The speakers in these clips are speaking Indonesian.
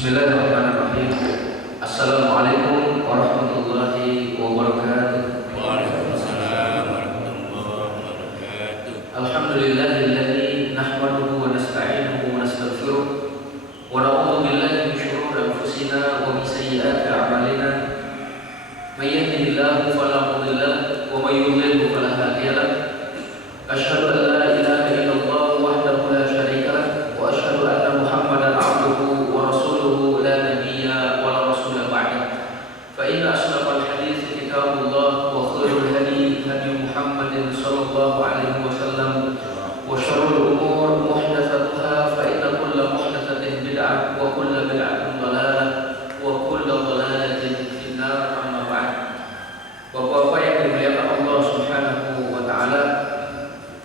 Bismillahirrahmanirrahim. Assalamualaikum warahmatullahi wabarakatuh. Waalaikumsalam warahmatullahi wabarakatuh. Alhamdulillahilladzi nahmaduhu wa nasta'inuhu wa nastaghfiruh wa na'udzu billahi min shururi anfusina wa min sayyiati a'malina. May yahdihillahu fala mudilla lahu wa may yudlil fala hadiya lahu. Asyhadu an la ilaha illallah wahdahu la syarika lahu wa asyhadu anna Muhammadan 'abduhu wa rasuluhu la nabiyya wa la rasula ba'da. Fa inna ashrafal hadits kitabullah wa khairul hadi hadi Muhammadin sallallahu alaihi wasallam wa syarrul umur muhdatsatuha fa inna kulla muhdatsatin bid'ah wa kulla bid'atin dhalalah wa kulla dhalalatin finnar, amma ba'd. Bapak-bapak yang dimuliakan Allah Subhanahu wa taala,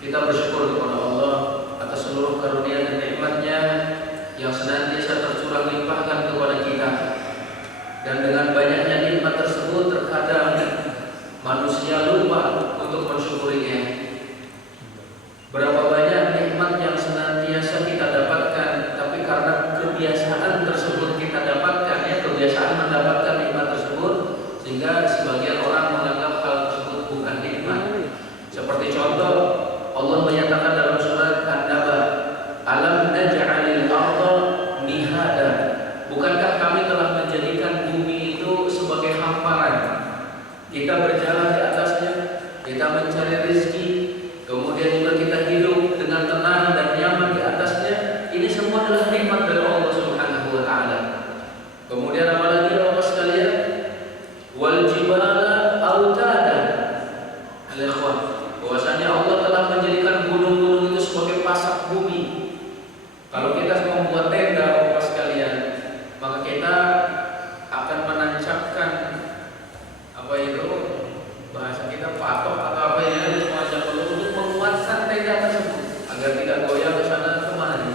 kita bersyukur kepada Allah atas seluruh karunia dan nikmat-Nya yang senantiasa tercurah limpahkan kepada kita. Dan dengan banyaknya nikmat tersebut terkadang manusia lupa untuk mensyukurinya. Berapa banyak nikmat yang senantiasa kita dapatkan, tapi karena kebiasaan tersebut kita dapatkan, ya, kebiasaan mendapatkan nikmat tersebut, sehingga sebagian orang menganggap hal tersebut bukan nikmat. Seperti contoh, Allah menyatakan dalam surat An-Naba, alam naj'alil arda mihada. Bukankah kami telah menjadikan bumi itu sebagai hamparan? Kita berjalan di atasnya, kita mencari rezeki, kemudian juga kita hidup dengan tenang dan nyaman di atasnya. Ini semua adalah nikmat dari Allah Subhanahu wa taala. Kemudian apalagi Bapak sekalian? Wal jibala autada. Al-ikhwan, bahwasanya Allah telah menjadikan gunung-gunung itu sebagai pasak bumi. Kalau kita membuat tenda, Bapak sekalian, maka kita akan menancapkan apa itu, bahasa kita, patok atau apa ya, semacam itu untuk menguatkan tenda tersebut agar tidak goyah ke sana kemari.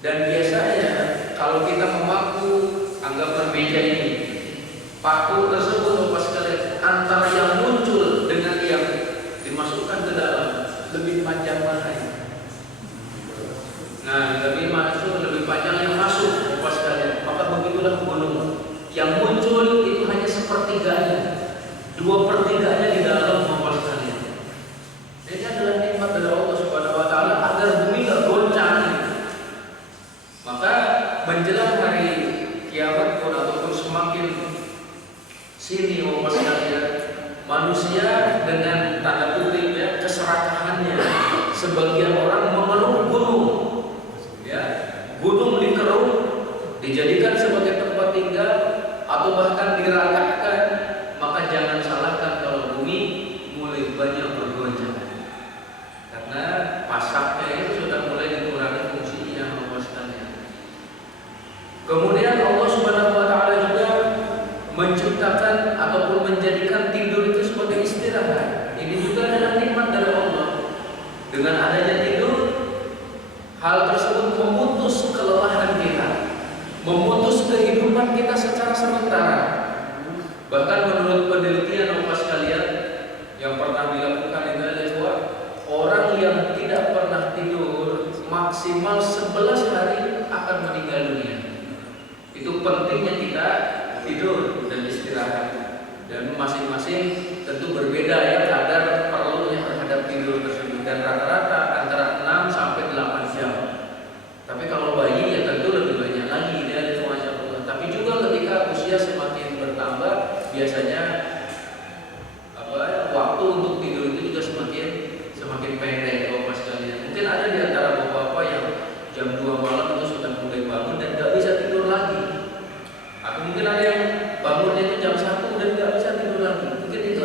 Dan biasanya kalau kita memaku, anggaplah meja ini, paku tersebut Bapak sekalian, antara yang muncul dengan yang dimasukkan ke dalam lebih panjang mana ya? Nah, lebih panjang yang masuk Bapak sekalian. Maka begitulah gunung. Yang muncul itu hanya sepertiganya, 2/3 di dalam Bapak sekalian. Ini adalah nikmat dari Allah Subhanahu wa taala agar bumi tidak goncang. Maka menjelang hari kiamat pun ataupun semakin sini Bapak sekalian, manusia dengan tanda kutip ya keserakahannya, sebagian orang memeluk gunung, ya, gunung dikeruk, dijadikan sebagai tempat tinggal atau bahkan diratakan. Maka jangan salahkan kalau bumi mulai banyak bergoncang, karena pasaknya itu sudah mulai dikurangi fungsinya Bapak sekalian. Kemudian Allah Subhanahu wa taala juga menciptakan ataupun menjadikan tidur itu sebagai istirahat. Ini juga adalah nikmat dari Allah. Dengan adanya tidur, hal tersebut memutus kelelahan kita, memutus kehidupan kita secara sementara. Bahkan menurut penelitian Bapak sekalian yang pernah dilakukan itu adalah orang yang tidak pernah tidur maksimal 11 hari akan meninggal dunia. Itu pentingnya kita tidur dan istirahat, dan masing-masing tentu berbeda ya kadar perlunya terhadap tidur tersebut, dan rata-rata antara 6 sampai 8 jam. Tapi kalau bayi ya tentu lebih banyak lagi dari semacam itu. Tapi juga ketika usia semakin bertambah, biasanya waktu untuk tidur itu juga semakin pendek Bapak sekalian. Mungkin ada di antara bapak-bapak yang jam 2 malam itu sudah mulai bangun dan tidak bisa tidur lagi. Atau mungkin ada yang bangunnya itu jam 1 dan tidak bisa tidur lagi. Mungkin itu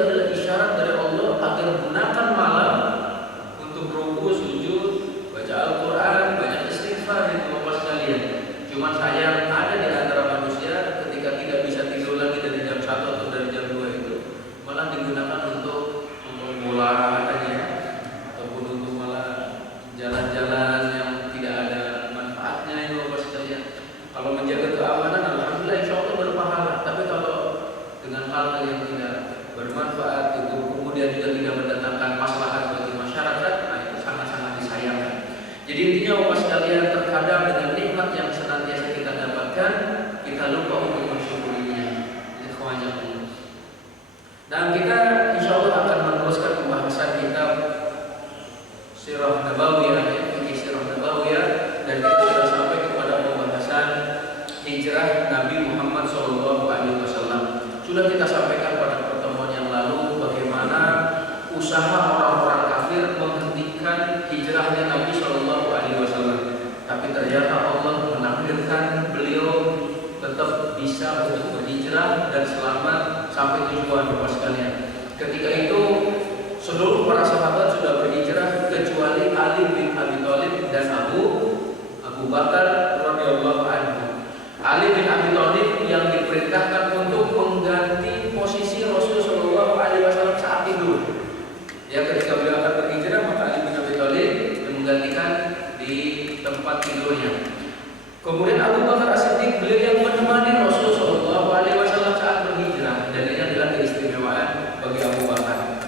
usaha orang-orang kafir menghentikan hijrahnya Nabi Shallallahu Alaihi Wasallam. Tapi ternyata Allah menakdirkan beliau tetap bisa untuk berhijrah dan selamat sampai tujuan Bapak sekalian. Ketika itu seluruh para sahabat sudah berhijrah kecuali Ali bin Abi Thalib dan Abu Bakar radhiyallahu anhu. Ali bin Abi Thalib yang diperintahkan untuk mengganti posisi Rasul Shallallahu Alaihi Wasallam saat tidur. Ya, ketika beliau akan berhijrah maka Ali bin Abi Thalib yang menggantikan di tempat tidurnya. Kemudian Abu Bakar As-Siddiq beliau yang menemani Rasul Shallallahu Alaihi Wasallam saat berhijrah, dan ini adalah keistimewaan bagi Abu Bakar.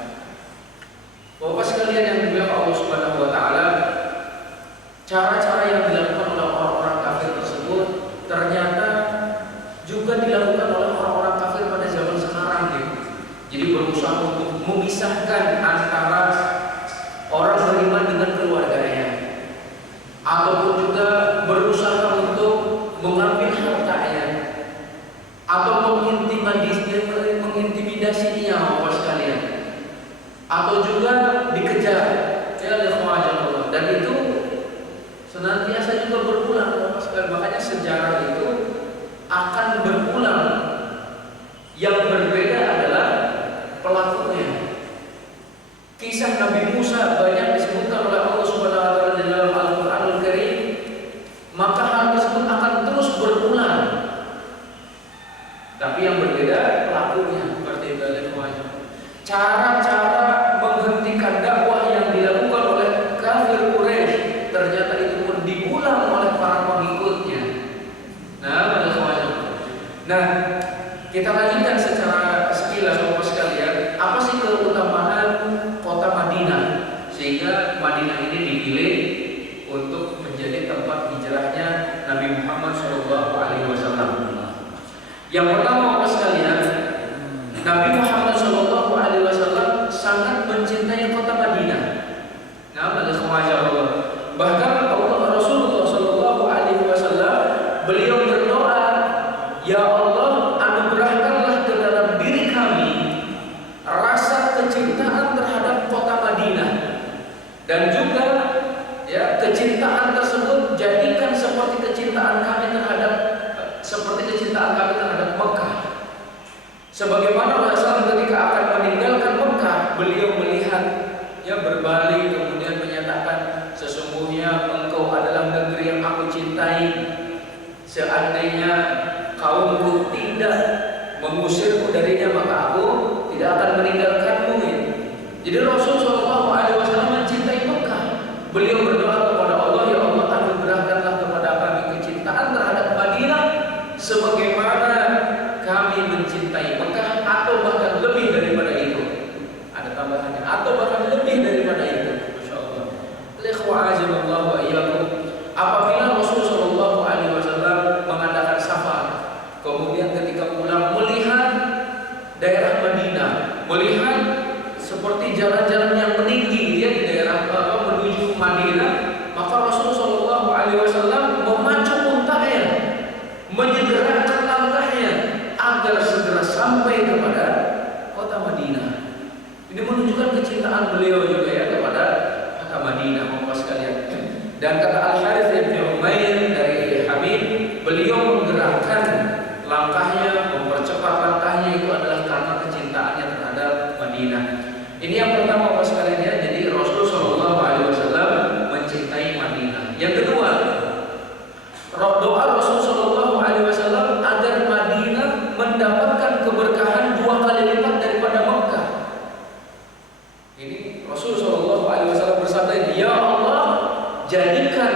Bapak sekalian yang dimuliakan Allah Subhanahu Wa Taala, cara-cara yang dilakukan oleh orang-orang kafir tersebut ternyata juga dilakukan oleh orang-orang kafir pada zaman sekarang, gitu. Jadi berusaha untuk memisahkan antara orang beriman dengan keluarganya, ataupun juga berusaha untuk mengambil hartanya, atau mengintimidasinya, Bapak sekalian, atau juga dikejar, ya Allah. Dan itu senantiasa juga berulang, Bapak sekalian. Makanya sejarah itu akan berulang. Yang berbeda adalah pelakunya. Kisah Nabi Musa banyak disebutkan oleh Allah Subhanahu Wa Taala di dalam Al-Quranul Karim, maka hal tersebut akan terus berulang. Tapi yang berbeda pelakunya, seperti itu. Cara-cara menghentikan dakwah yang dilakukan oleh kafir Quraisy ternyata itu pun diulang oleh para pengikutnya. Nah, kita lanjutkan secara sekilas, Bapak sekalian, apa sih keutamaan kota Madinah sehingga Madinah ini dipilih untuk menjadi tempat hijrahnya Nabi Muhammad SAW. Yang pertama, Bapak sekalian, Nabi Muhammad SAW sangat mencintai kota Madinah. Bahkan Rasulullah SAW beliau berdoa, ya Allah, anugerahkanlah ke dalam diri kami rasa kecintaan terhadap kota Madinah, dan juga ya kecintaan tersebut jadikan seperti kecintaan kami terhadap Mekah. Sebagaimana Rasul ketika akan meninggalkan Mekah, beliau melihat, ya, berbalik kemudian menyatakan, sesungguhnya engkau adalah negeri yang aku cintai. Seandainya kaumku tidak mengusirku darinya, maka aku tidak akan meninggalkanmu. Jadi Rasulullah SAW mencintai Mekah. Beliau berdoa kepada Allah, ya Allah, anugerahkanlah kepada kami kecintaan terhadap Madinah sebagaimana kami mencintai Mekah, atau bahkan lebih daripada itu. Ada tambahannya, atau bahkan lebih daripada itu. Masya Allah. Apabila Rasulullah SAW mengadakan safar, kemudian ketika pulang melihat daerah Madinah, melihat seperti jalan-jalan yang meninggi dia di daerah menuju Madinah, maka Rasulullah SAW memacu untanya, menyegerakan langkahnya agar segera sampai kepada kota Madinah. Ini menunjukkan kecintaan beliau juga, ya, kepada kota Madinah, Bapak sekalian. Dan kata Al-Harits bin Umair dari Habib, beliau menggerakkan langkahnya, mempercepat langkahnya itu adalah karena kecintaannya terhadap Madinah. Ini yang pertama, Bapak sekalian, ya. Jadi Rasulullah SAW mencintai Madinah. Yang kedua, doa Rasulullah SAW agar Madinah mendapatkan keberkahan 2 kali lipat daripada Mekah. Ini Rasulullah SAW bersabda, ya Allah, jadikan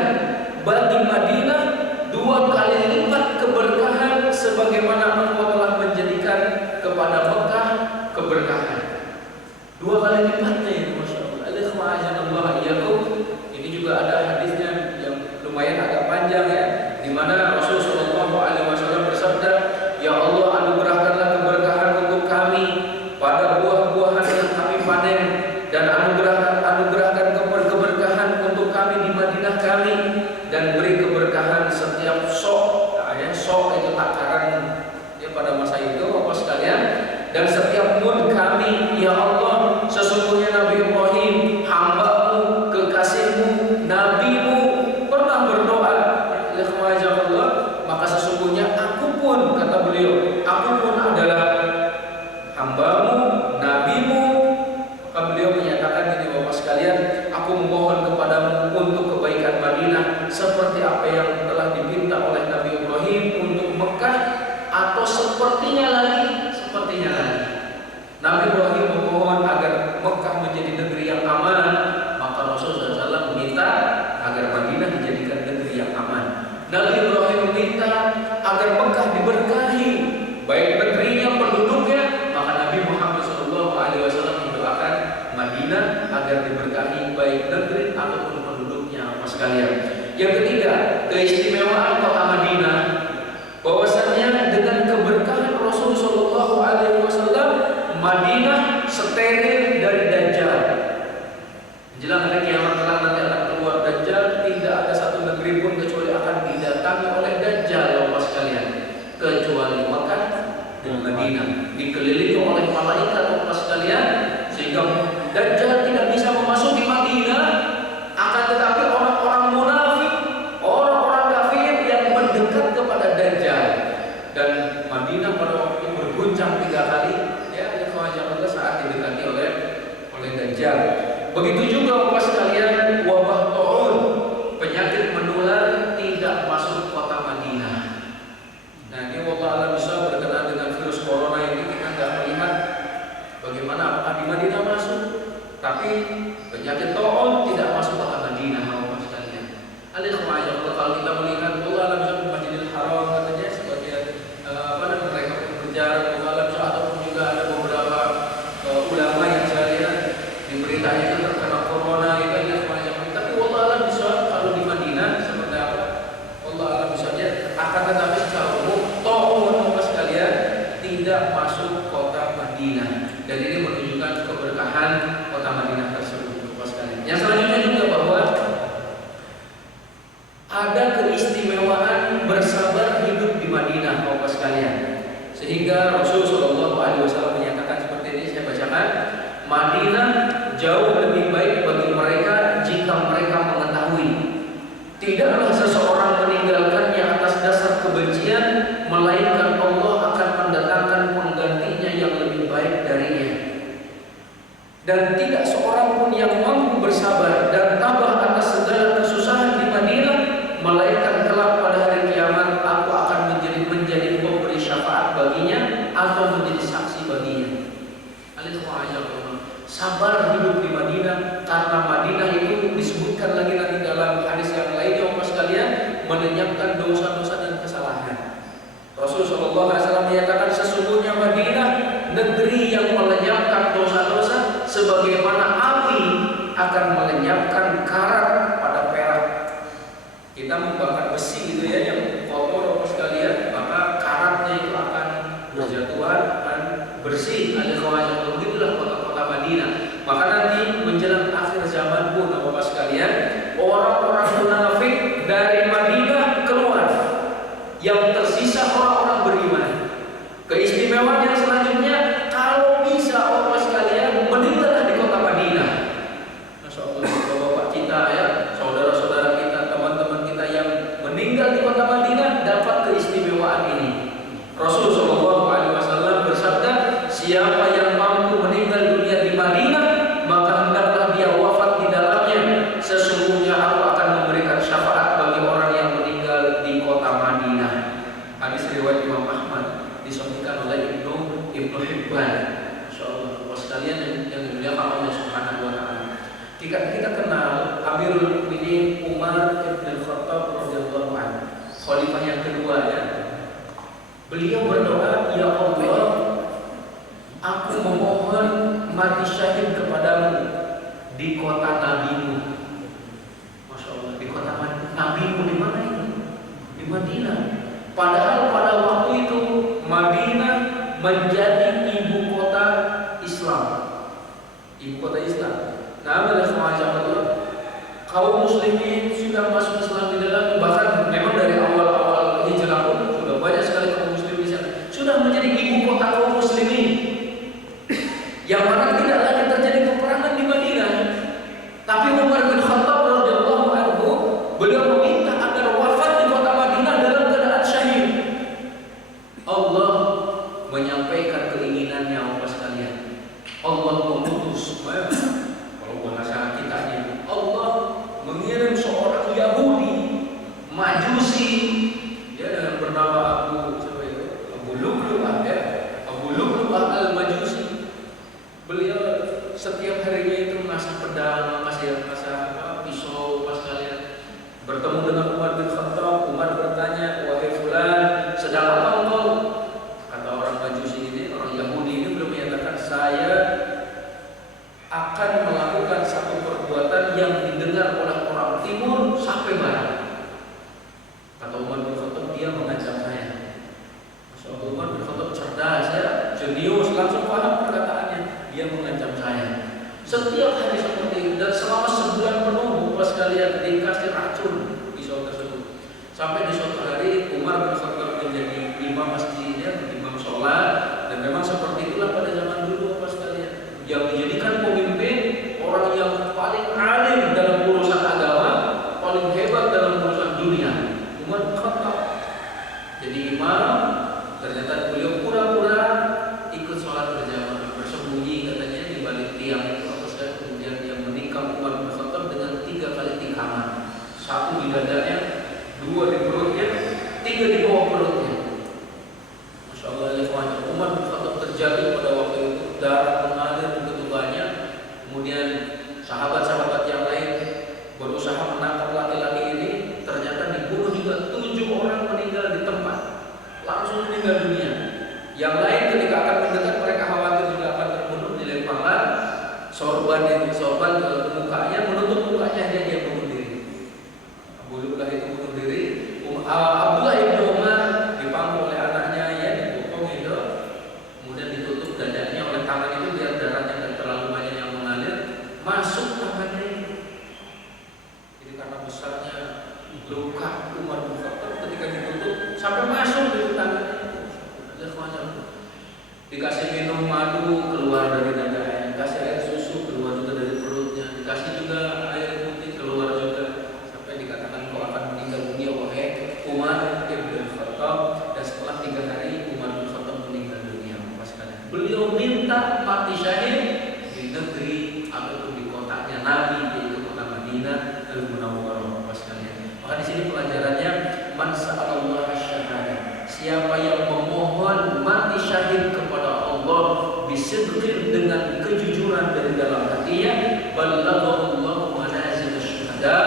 bagi Madinah 2 kali lipat keberkahan sebagaimana Engkau telah menjadikan kepada Mekah keberkahan. 2 kali lipatnya, ya, Masya Allah. Ini juga ada hadisnya yang lumayan agak panjang, ya, di mana Rasulullah SAW bersabda, ya Allah, anugerahkanlah keberkahan untuk kami pada buah-buahan yang kami panen, dan anugerahkan keberkahan untuk kami di Madinah kami, dan beri keberkahan setiap sok, sok itu takaran, ya, pada masa itu, Bapak sekalian, dan setiap mud kami, ya Allah, sesungguhnya Nabi Dajjal tidak bisa memasuki Madinah, akan tetapi orang-orang munafik, orang-orang kafir yang mendekat kepada Dajjal. Dan Madinah pada waktu itu berguncang 3 kali ya saat didekati oleh Dajjal. Begitu juga Bapak sekalian, wabah taun, penyakit menular tidak masuk kota Madinah. Nah, ini wallah alam bisa berkenaan dengan virus corona ini kita nggak melihat bagaimana apakah di Madinah masuk, tapi penyakit taun tidak masuk kota Madinah Bapak sekalian. Kalau kita melihat wallah alam bisa di Masjidil Haram katanya sebagian mereka berjarak wallah alam bisa, ataupun juga ada beberapa ulama yang saya lihat di beritanya itu terkena corona itu ya semacam itu. Tapi wallah alam bisa kalau di Madinah seperti apa? Wallah alam bisa ya. Akan tetapi secara umum taun Bapak sekalian tidak masuk kota Madinah. Dan ini menunjukkan keberkahan kota Madinah tersebut Bapak sekalian. Yang selanjutnya juga bahwa ada keistimewaan bersabar hidup di Madinah Bapak sekalian. Sehingga Rasul Shallallahu Alaihi Wasallam menyatakan seperti ini, saya bacakan, Madinah jauh lebih baik bagi mereka jika mereka mengetahui tidaklah seseorang meninggalkannya atas dasar kebencian, melainkan Allah akan mendatangkan penggantinya yang lebih baik darinya. Dan tidak seorang pun yang mampu bersabar dan tabah atas segala kesusahan di Madinah, melainkan kelak pada hari kiamat aku akan menjadi pemberi syafaat baginya atau menjadi saksi baginya. Sabar hidup di Madinah, karena Madinah itu disebutkan lagi nanti dalam hadis yang lainnya Bapak sekalian, melenyapkan dosa-dosa dan kesalahan. Rasul Shallallahu Alaihi Wasallam menyatakan sesungguhnya Madinah negeri yang melenyapkan dosa-dosa sebagaimana api akan melenyapkan karat pada perak. Kita membakar besi gitu ya yang kotor Bapak sekalian, maka karatnya itu akan berjatuhan dan bersih. Begitulah kota-kota Madinah. Maka nanti menjelang akhir zaman pun Bapak sekalian, orang-orang munafik dari Madinah keluar, yang tersisa orang-orang beriman. Keistimewaan yang selanjutnya, kalau bisa Bapak sekalian meninggallah di kota Madinah. Masya Allah, bapak kita ya, saudara-saudara kita, teman-teman kita yang meninggal di kota Madinah dapat keistimewaan ini. Rasul Shallallahu Alaihi Wasallam bersabda, siapa yang mampu meninggal dunia di Madinah, maka hendaklah dia wafat di dalamnya. Sesungguhnya aku akan memberikan syafaat bagi orang yang meninggal di kota Madinah. Hadis riwayat Imam Ahmad, disebutkan oleh Ibnu Hibban. Insyaallah Bapak sekalian yang dimuliakan Allah Subhanahu wa taala. Kita kenal Amirul Mukminin Umar bin Khattab radhiyallahu anhu, khalifah yang kedua ya. Beliau berdoa, ya Allah, aku memohon mati syahid kepadamu di kota Nabimu. Masya Allah, di kota Nabimu di mana ini? Di Madinah. Padahal pada waktu itu Madinah menjadi ibu kota Islam. Ibu kota Islam. Nah, kaum muslimin sudah masuk Islam di dalam, bahkan memang dari awal-awal hijrah pun sudah banyak sekali kaum muslimin di sana. Sudah menjadi ibu kota kaum muslimin. Yang mana tidak lagi terjadi peperangan di Madinah. Tapi Umar bin Khattab radhiyallahu anhu, beliau meminta agar wafat di kota Madinah dalam keadaan syahid. Allah menyampaikan keinginannya Bapak sekalian. Allah memutus, kalau bahasa kita ini, Allah mengirim seorang Yahudi Majusi, dia bernama Abu Lu'lu'ah ya, Abu Lu'lu'ah al-Majusi. Beliau setiap harinya itu mengasah pedang, mengasah pisau Bapak sekalian. Bertemu dengan Umar bin Khattab, Umar bertanya, wahai fulan, sedang apa engkau? Kata orang Majusi ini, orang Yahudi ini belum menyatakan, saya akan melakukan satu perbuatan yang didengar oleh orang timur sampai barat. Kata Umar bin Khattab, dia mengancam saya. Masya Allah, Umar bin Khattab cerdas ya, jenius, langsung paham perkataannya. Dia mengancam saya. Setiap hari seperti itu, dan selama sebulan penuh Bapak sekalian dikasih racun pisau tersebut. Sampai di suatu hari Umar bin Khattab menjadi imam masjidnya, imam sholat, dan memang seperti itulah pada zaman dulu Bapak sekalian. Yang dijadikan pemimpin sorban ke mukanya, menutup mukanya, dia bunuh diri. Abu Lu'lu'ah itu bunuh diri. Abdullah bin Umar dipangku oleh anaknya, ya dipotong itu, kemudian ditutup dadanya oleh tangan itu biar darahnya tidak terlalu banyak yang mengalir, masuk tangannya itu. Jadi karena besarnya luka Umar bin Khattab ketika ditutup sampai masuk di tangannya. Dikasih minum madu keluar dari dadanya, dikasih air susu keluar juga dari perutnya, dikasih juga air putih keluar juga, sampai dikatakan kau akan meninggal dunia wahai Umar bin Khattab. Dan setelah 3 hari Umar bin Khattab meninggal dunia. Beliau minta mati syahid di negeri ataupun di kotanya Nabi, yaitu kota Madinah al-Munawwarah. Maka di sini pelajarannya, man sa'alallah syahada, siapa yang memohon mati syahid kepada Allah bisidqin, dengan kejujuran dari dalam hatinya, ballaghallahu manazil syuhada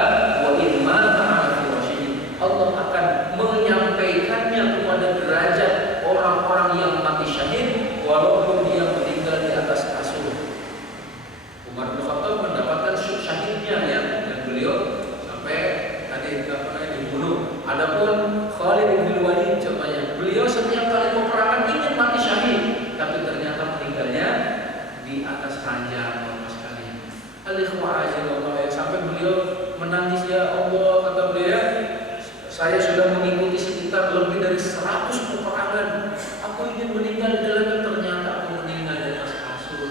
wa in mata 'ala firashihi, Allah akan menyampaikannya kepada derajat orang-orang yang mati syahid walaupun dia meninggal di atas kasur. Umar bin Khattab mendapatkan syahidnya, ya, dan beliau sampai dibunuh. Adapun Khalid bin Walid contohnya, beliau setiap kali peperangan ingin mati syahid, tapi ternyata meninggalnya di atas ranjang. Sekalian, sampai beliau menangis, ya Allah, kata beliau, saya sudah mengikuti sekitar lebih dari 100 peperangan, aku ingin meninggal dalam, ternyata aku meninggal di atas kasur.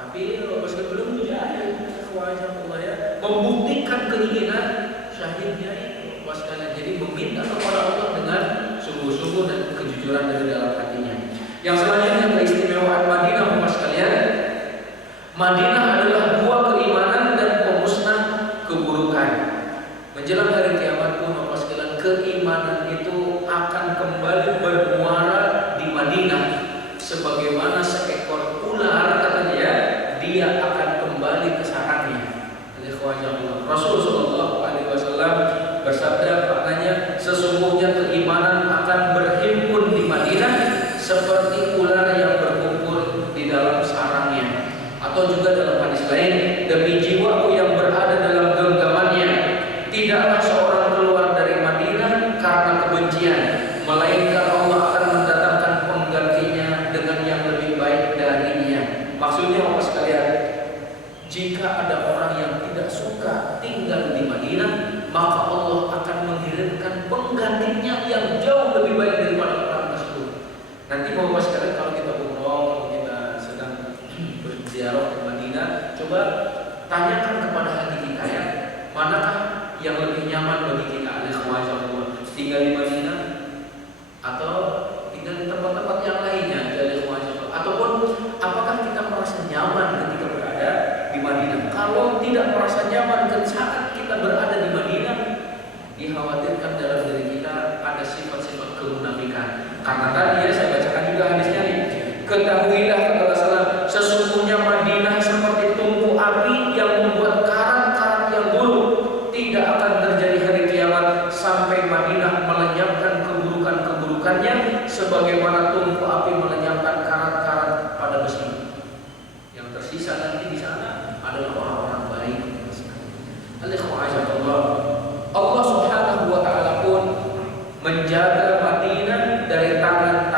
Tapi meski belum mujahid, Allah, ya, membuktikan keinginan syahidnya itu. Sekalian, jadi meminta kepada Allah dengan sungguh-sungguh dan kejujuran dari dalam hatinya. Yang selanjutnya, keistimewaan Madinah, sekalian, Madinah adalah buah keimanan dan pemusnah keburukan. Menjelang hari kiamat pun, sekalian, keimanan itu akan kembali bermuara di Madinah, sebagaimana seekor ular, katanya, dia akan kembali ke sarangnya. Rasul Shallallahu Alaihi Wasallam bersabda, maknanya sesungguhnya keimanan akan berhimpun di Madinah seperti ular yang berkumpul di dalam sarangnya. Atau juga dalam hadis lain, demi jiwaku yang berada dalam genggamannya, tidaklah seorang keluar dari Madinah karena kebencian, melainkan Allah akan mendatangkan penggantinya dengan yang lebih baik darinya. Maksudnya apa sekalian? Jika ada orang yang tidak suka tinggal di Madinah, maka Allah akan mengirimkan penggantinya yang jauh lebih baik daripada orang tersebut. Nanti Bapak sekalian, kalau kita umroh, kalau kita sedang berziarah ke Madinah, coba tanyakan kepada hati kita, ya, manakah yang lebih nyaman bagi kita, tinggal di Madinah atau tinggal di tempat-tempat yang lainnya, ataupun apakah kita merasa nyaman ketika berada di Madinah? Kalau tidak merasa nyaman saat kita berada di Madinah, dikhawatirkan dalam diri kita ada sifat-sifat kemunafikan. Karena tadi, ya, saya bacakan juga hadisnya nih. Ketahuilah, kata Rasulullah, sesungguhnya Madinah seperti tungku api yang membuat karang-karang yang buruk. Tidak akan terjadi hari kiamat sampai Madinah melenyapkan keburukan-keburukannya sebagaimana tungku api melenyapkan karang-karang pada besi. Yang tersisa nanti di sana adalah orang-orang baik. Allah Subhanahu wa Ta'ala pun menjaga Madinah dari tangan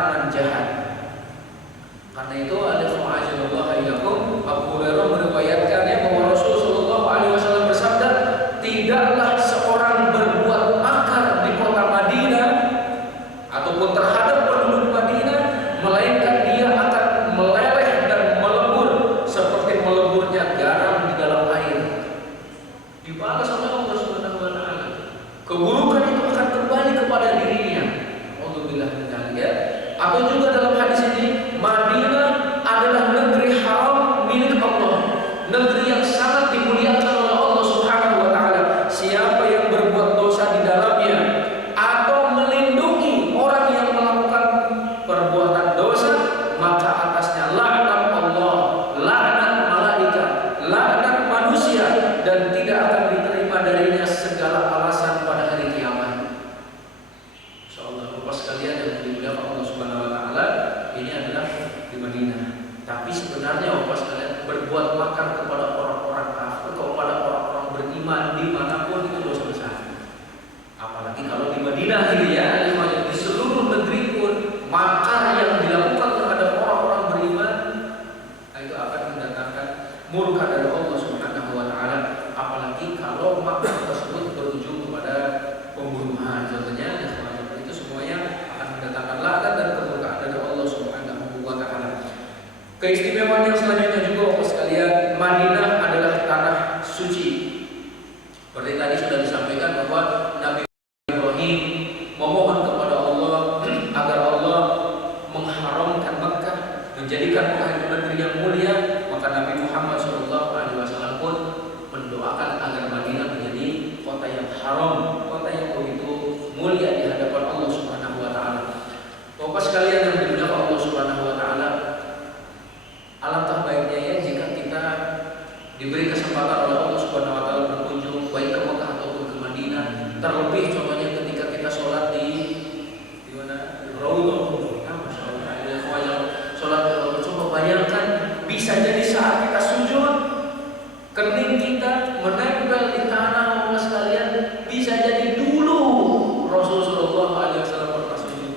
dari Allah Subhanahu wa taala, apalagi kalau makar tersebut berujung kepada pembunuhan. Contohnya itu semuanya akan mendatangkan laknat dan kemurkaan dari Allah Subhanahu wa taala. Keistimewaan yang selanjutnya juga Bapak sekalian, Madinah adalah tanah suci. Seperti tadi sudah disampaikan bahwa Nabi Ibrahim memohon kepada Allah agar Allah mengharamkan Makkah, menjadikan Makkah itu negeri yang mulia. Maka Nabi Muhammad SAW pun mendoakan agar Madinah menjadi kota yang haram, kota yang begitu mulia di hadapan Allah Subhanahu wa taala. Bapak sekalian yang dimuliakan Allah Subhanahu wa taala, alangkah baiknya ya jika kita diberi kesempatan oleh Allah Subhanahu wa taala berkunjung baik ke Mekah ataupun ke Madinah. Terlebih contohnya ketika kita sholat di mana? Raudhah. Masya Allah, sholat di Raudhah. Coba bayangkan, bisa jadi saat kita sujud, kening kita menempel di tanah Allah sekalian. Bisa jadi dulu Rasulullah SAW pernah sujud,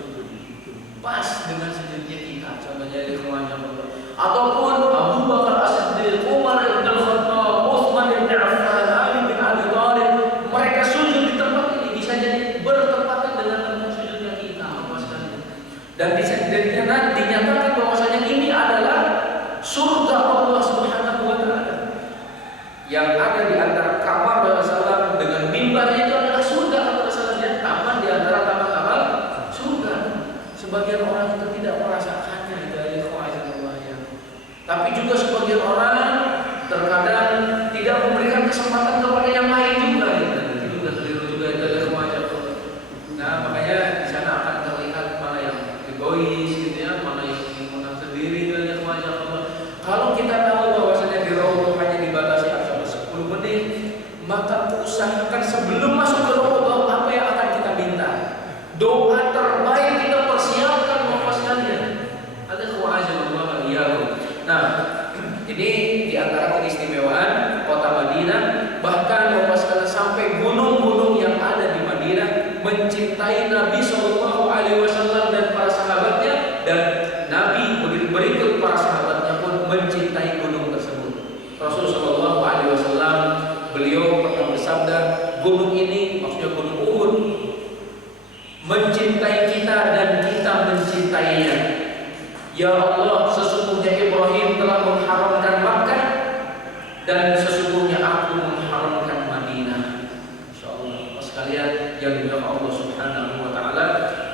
pas dengan sujudnya kita. Contohnya di rumahnya Allah. Ataupun Abu Bakar As-Siddiq, Umar bin Khattab, Utsman bin Affan, Ali bin Abi Thalib, mereka sujud di tempat ini, bisa jadi bertepatan dengan tempat sujudnya kita, Bapak sekalian. Dan dinyatakan bahwasanya ini adalah surga Allah Subhanahu wa taala. Yang ada di antara kamar Rasulullah dengan mimbarnya itu adalah surga kata Rasulullah, taman di antara taman-taman surga. Sebagian orang itu tidak merasakannya dari khawajatullah. Tapi juga sebagian orang terkadang tidak memberikan kesempatan kepada yang lain juga. Itu juga keliru juga dari khawajatullah. Nah, makanya di sana akan terlihat mana yang egois gitu ya, mana yang ingin menang sendiri dari khawajatullah. Kalau kita tahu bahwasanya di Raudhah hanya dibatasi 10 menit, maka usahakan sebelum masuk ke Raudhah apa yang akan kita minta. Doa terbaik kita persiapkan Bapak sekalian. Ada khawajatullah iyyakum. Nah, ini di antara keistimewaan kota Madinah. Bahkan Bapak sekalian sampai gunung-gunung yang ada di Madinah mencintai Nabi SAW dan para sahabatnya, dan Nabi berikut para sahabatnya pun mencintai gunung tersebut. Rasulullah SAW beliau pernah bersabda, gunung ini maksudnya gunung Uhud mencintai kita dan kita mencintainya. Ya Allah, sesungguhnya Ibrahim telah mengharamkan Makkah dan sesungguhnya aku mengharamkan Madinah. Insyaallah sekalian yang dimuliakan Allah Subhanahu wa taala,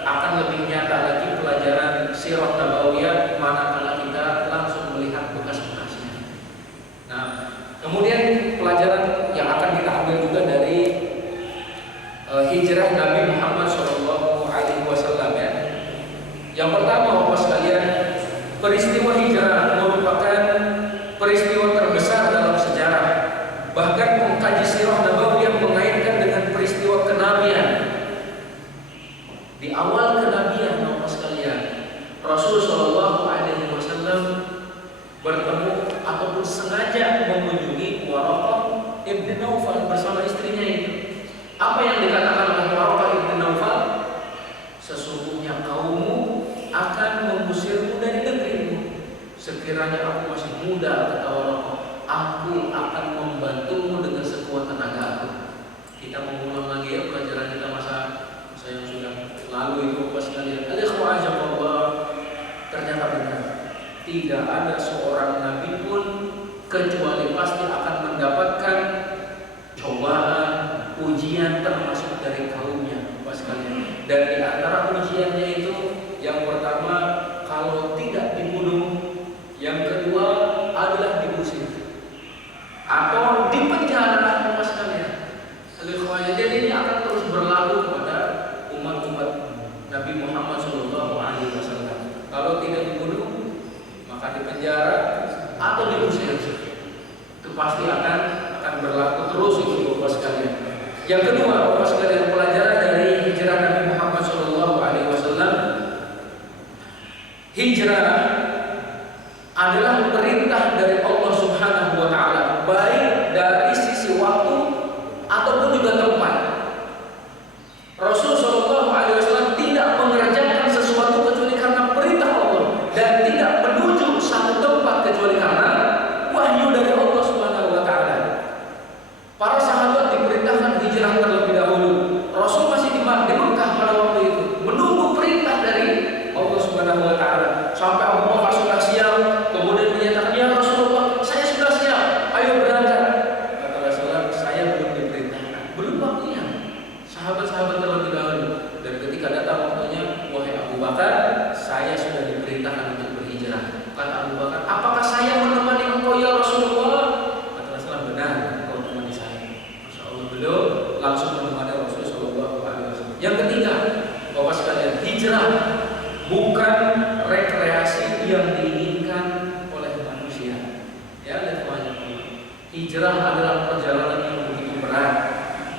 akan lebih nyata lagi pelajaran sirah nabawiyah manakala kita langsung melihat bekas-bekasnya. Nah, kemudian pelajaran yang akan kita ambil juga dari hijrah Nabi Muhammad SAW ya. Yang pertama Bapak sekalian, peristiwa hijrah merupakan peristiwa terbesar dalam sejarah. Bahkan mengkaji sirah nabawiyah mengaitkan dengan peristiwa kenabian. Di awal kenabian Bapak sekalian, Rasulullah SAW bertemu ataupun sengaja mengunjungi Waraqah ibn Naufal bersama istrinya itu. Apa yang dikatakan oleh Waraqah ibn Naufal? Sesungguhnya kaummu akan mengusirmu dari negerimu. Sekiranya aku masih muda, kata Waraqah, aku akan membantumu dengan sekuat tenagaku. Kita mengulang lagi ya pelajaran kita masa yang sudah lalu itu Bapak sekalian. Al-ikhwa'ajaballah, ternyata benar. Tidak ada seorang nabi pun kecuali pasti akan mendapatkan cobaan, ujian termasuk dari kaumnya, Bapak sekalian. Dan di antara ujiannya itu, yang pertama kalau tidak dibunuh, yang kedua adalah diusir atau dipenjara, Bapak sekalian. Jadi ini akan terus berlaku kepada umat-umat Nabi Muhammad SAW. Kalau tidak dibunuh, maka dipenjara atau diusir. Itu pasti akan berlaku terus itu Bapak sekalian. Yang kedua Bapak sekalian, pelajaran dari hijrah Nabi Muhammad SAW. Hijrah adalah perintah dari Allah Subhanahu wa taala, baik dari sisi waktu ataupun juga tempat. Rasulullah SAW tidak mengerjakan sesuatu kecuali karena perintah Allah, dan tidak menuju satu tempat kecuali karena wahyu dari Allah Subhanahu Hijrah adalah perjalanan yang begitu berat,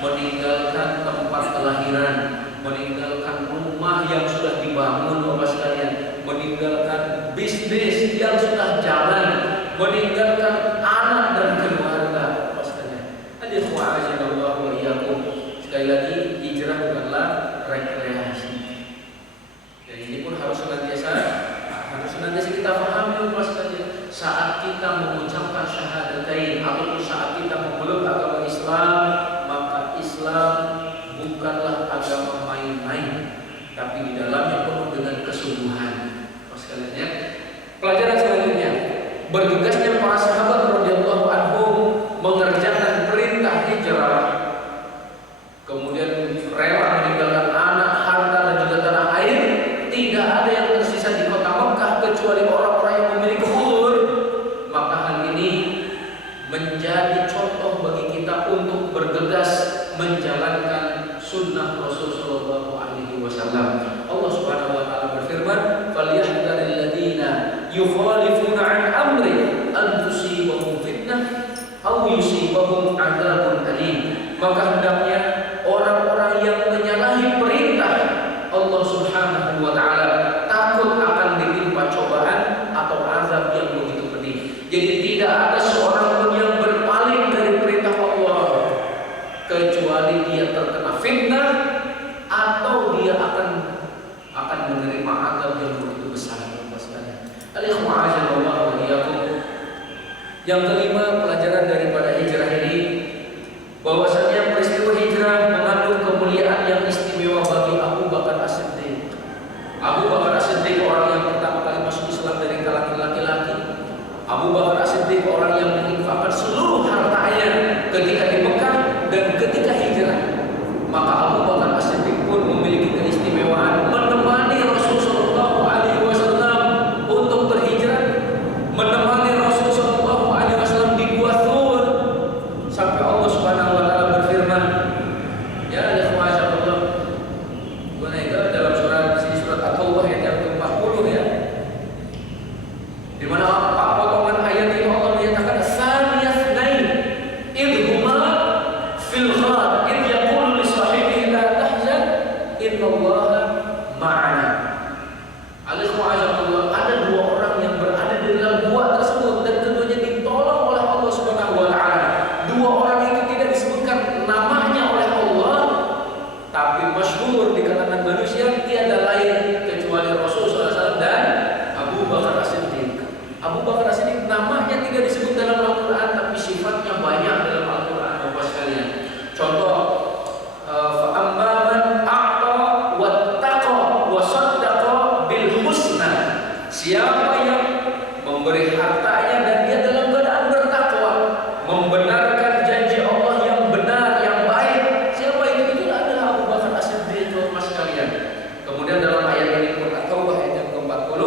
meninggalkan tempat kelahiran, meninggalkan rumah yang sudah dibangun Bapak sekalian, meninggalkan bisnis yang sudah jalan, meninggalkan anak dan keluarga Bapak sekalian. Hadirin wa'azinallahu wa iyyakum. Sekali lagi, hijrah bukanlah rekreasi. Dan ini pun harus senantiasa kita pahami Bapak sekalian. Saat kita mengucapkan syahadatain ataupun saat kita memeluk agama Islam, maka Islam bukanlah agama main-main, tapi di dalamnya penuh dengan kesungguhan. Bapak sekalian ya. Pelajaran selanjutnya, bergegasnya para sahabat radhiyallahu anhum mengerjakan perintah hijrah, kemudian rela meninggalkan anak, harta dan juga tanah air. Tidak ada yang tersisa di kota Mekah kecuali orang-orang yang memiliki umur. Maka hal ini menjadi contoh bagi kita untuk bergegas menjalankan sunnah Rasul Shallallahu Alaihi Wasallam. Allah Subhanahu Wa Taala berfirman, "Falyahdharil ladzina yukhalifuna an amri an tusibahum fitnah aw yusibahum adzabun alim." Maka hendaknya orang-orang yang menyalahi perintah Allah Subhanahu Wa Taala takut akan ditimpa cobaan atau azab yang begitu pedih. Jadi tidak ada seorang pun yang berpaling dari perintah Allah kecuali dia terkena fitnah atau dia akan menerima azab yang begitu besar. Yang kelima, pelajaran daripada hijrah ini, bahwasanya peristiwa hijrah mengandung kemuliaan yang istimewa bagi Abu Bakar As-Siddiq. Abu Bakar As-Siddiq orang yang pertama kali masuk Islam dari kalangan laki-laki. Abu Bakar As-Siddiq orang yang menginfakkan seluruh hartanya ketika di Mekah dan ketika hijrah. Maka Abu Bakar As-Siddiq pun memiliki keistimewaan menemani Rasul Shallallahu Alaihi Wasallam untuk berhijrah, menemani Rasul Shallallahu Alaihi Wasallam di Gua Thur sampai Allah Subhanahu Wa Taala berfirman, ya Allah, dalam surat At-Taubah ayat yang ke-40 ya, di mana Pak potongan ayat ini Allah menyatakan saniyasnain idhuma fil ghar id yaqulu li sahibihi la tahzan innallaha ma'ana. Alaikumsalam. Ada dua orang yang berada di dalam gua tersebut dan keduanya ditolong oleh Allah Subhanahu Wa Taala. Dua orang itu tidak disebutkan namanya oleh Allah, tapi masyhur di kalangan manusia tiada lain kecuali Rasulullah SAW dan Abu Bakar As-Siddiq. Abu Bakar As-Siddiq namanya tidak disebut dalam Al-Quran, tapi sifatnya banyak dalam Al-Quran Bapak sekalian. Contoh, fa'amma man a'ta wattaqa wa saddaqa bil husna. Siapa yang memberi hartanya dan dia dalam keadaan bertakwa, membenarkan janji Allah yang benar, yang baik. Siapa itu? Itulah adalah Abu Bakar As-Siddiq Bapak sekalian. Kemudian dalam ayat ini At-Taubah ayat yang ke-40,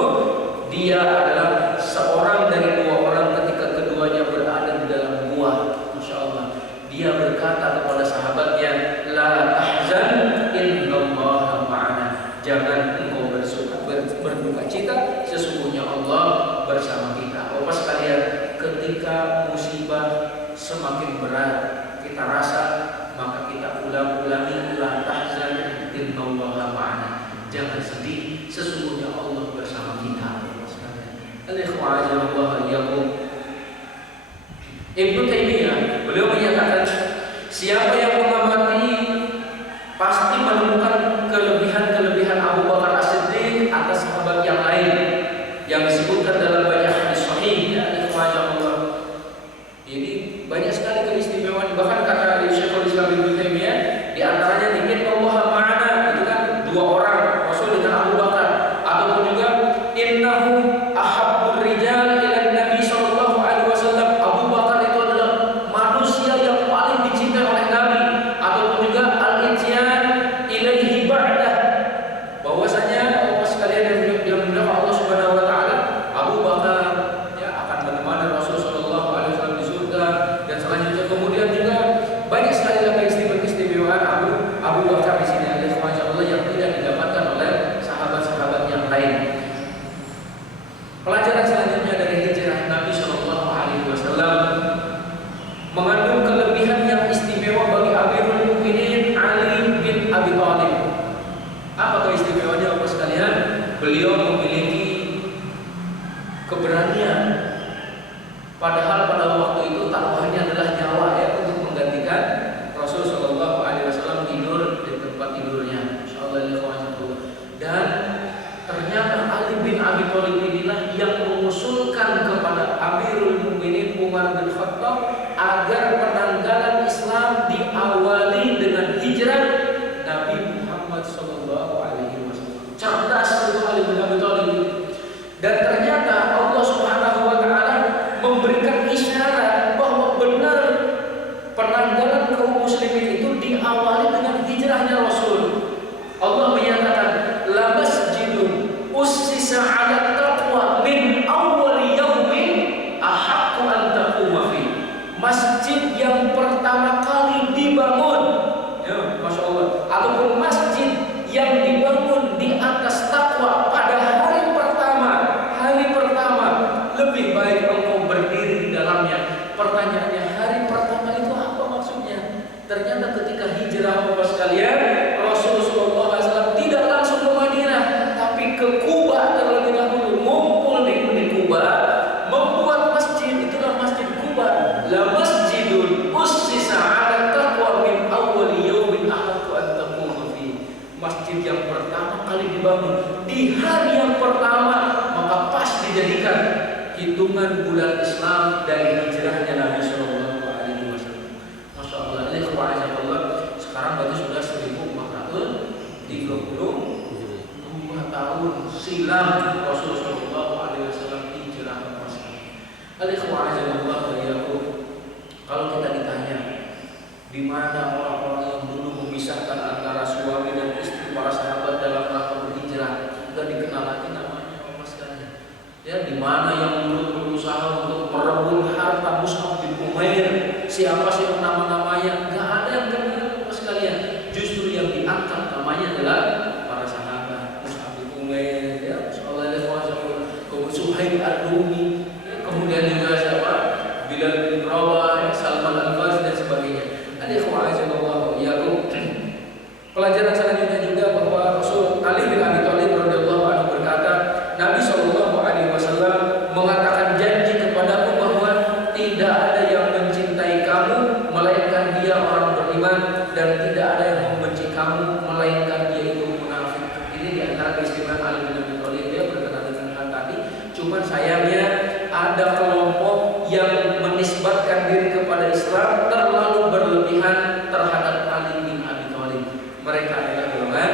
dia adalah seorang dari dua orang ketika keduanya berada di dalam gua. Masya Allah. Dia berkata kepada sahabatnya, la tahzan innallaha ma'ana. Jangan engkau berduka cita, sesungguhnya Allah bersama kita. Bapak sekalian, ketika musibah semakin berat kita rasa, maka kita ulang-ulangi la tahzan innallaha ma'ana. Jangan sedih, sesungguhnya Allah bersama kita. Ibnu Taimiyah beliau menyatakan, siapa yang mengamati pasti menemukan kelebihan-kelebihan Abu Bakar As-Siddiq atas sahabat yang lain yang disebutkan dalam banyak hadis sahih. Jadi banyak sekali keistimewaan. Bahkan kata Syekhul Islam Ibnu Taimiyah, di antaranya dikit Allah ma'ana, itu kan dua orang Rasul dengan Abu Bakar, ataupun juga innahu ahabbur rijal ila Nabi sallallahu alaihi wasallam. Abu Bakar itu adalah manusia yang paling dicintai oleh Nabi, ataupun juga al-ityan ilaihi ba'dah, bahwasanya Allah sekalian yang dimuliakan Allah Subhanahu Wa Taala, Abu Bakar ya akan menemani Rasul sallallahu alaihi wasallam di surga dan selanjutnya. Kemudian juga banyak sekali lagi keistimewaan Abu Bakar masjid yang pertama kali dibangun, ya, Masya Allah, ataupun masjid yang dibangun di atas takwa pada hari pertama, lebih baik engkau berdiri di dalamnya. Pertanyaannya, hari pertama itu apa maksudnya? Ternyata ketika hijrah Bapak sekalian, Rasulullah SAW tidak langsung ke Madinah, tapi ke Kuba terlebih dahulu, ngumpul di Kuba, membuat masjid. Itulah masjid Kuba. La masjidun ussisa 'ala taqwa min awwal yawmin ahaqqu an taquma fi. Masjid yang pertama kali dibangun di hari yang pertama, maka pas dijadikan hitungan bulan Islam dari hijrahnya Nabi Shallallahu Alaihi Wasallam. Masya Allah, ini kewajiban. Sekarang berarti sudah 1432 tahun silam Rasulullah Shallallahu Alaihi Wasallam hijrah ke Masjid. Ini kewajiban Allah. Kalau kita ditanya di mana orang-orang yang dulu memisahkan antara suami dan istri para sahabat dalam rangka berhijrah, sudah dikenal lagi namanya Bapak sekalian. Ya, di mana yang dulu berusaha untuk merebut harta Mus'ab bin Umair, siapa sih nama-namanya? Gak ada yang kenal Bapak sekalian. Justru yang diangkat namanya adalah para sahabat, Mus'ab bin Umair, ya, Suhaib Ar-Rumi, ya, kemudian juga siapa? Bilal bin Rabah, Salman Al-Farisi dan sebagainya. Pelajaran selanjutnya juga bahwa Rasul Ali bin Abi Thalib radhiyallahu anhu berkata, Nabi Shallallahu Alaihi Wasallam mengatakan, janji kepadaku bahwa tidak ada yang mencintai kamu melainkan dia orang beriman, dan tidak ada yang membenci kamu melainkan dia itu munafik. Ini di antara keistimewaan Ali bin Abi Thalib. Dia berkenaan dengan hal tadi. Cuman sayangnya ada kelompok yang menisbatkan diri kepada Islam terlalu berlebihan terhadap Ali bin Abi Thalib. Mereka adalah golongan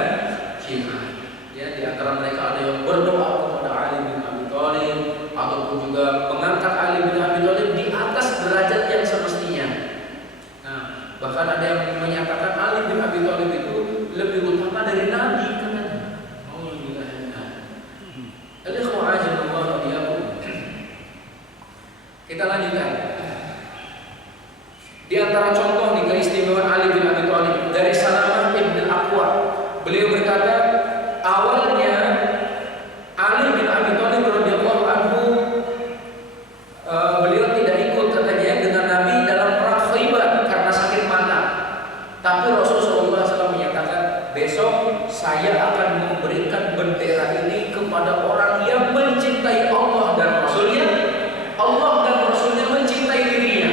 Syiah. Ya, di antara mereka ada yang berdoa kepada Ali bin Abi Thalib, ataupun juga mengangkat Ali bin Abi Thalib di atas derajat yang semestinya. Nah, bahkan ada yang menyatakan Ali bin Abi Thalib itu lebih utama dari Nabi, katanya. Kita lanjutkan. Di antara contoh nih keistimewaan Ali bin Abi Thalib dari Salamah bin Aqwa. Beliau berkata, awalnya Ali bin Abi Thalib radhiyallahu anhu beliau tidak ikut katanya dengan Nabi dalam perang Khaibar karena sakit mata. Tapi Rasulullah SAW menyatakan, besok saya akan memberikan bendera ini kepada orang yang mencintai Allah dan Rasulnya. Allah dan Rasulnya mencintai dirinya.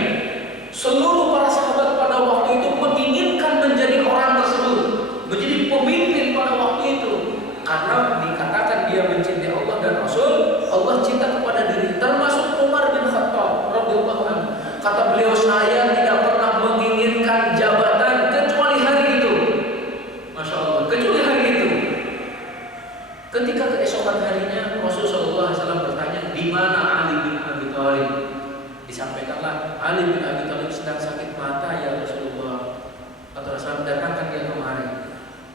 Seluruh para sahabat pada waktu itu menginginkan menjadi orang tersebut, menjadi pemimpin pada waktu itu, karena dikatakan dia mencintai Allah dan Rasul. Allah cinta kepada diri, termasuk Umar bin Khattab radhiyallahu anhu. Kata beliau, saya tidak pernah menginginkan jabatan kecuali hari itu. Masya Allah, kecuali hari itu. Ketika keesokan harinya Rasulullah SAW bertanya, di mana Ali bin Abi Thalib? Disampaikanlah, Ali bin Abi Thalib sedang sakit mata ya Rasulullah. Kata Rasulullah, datangkan dia kemari.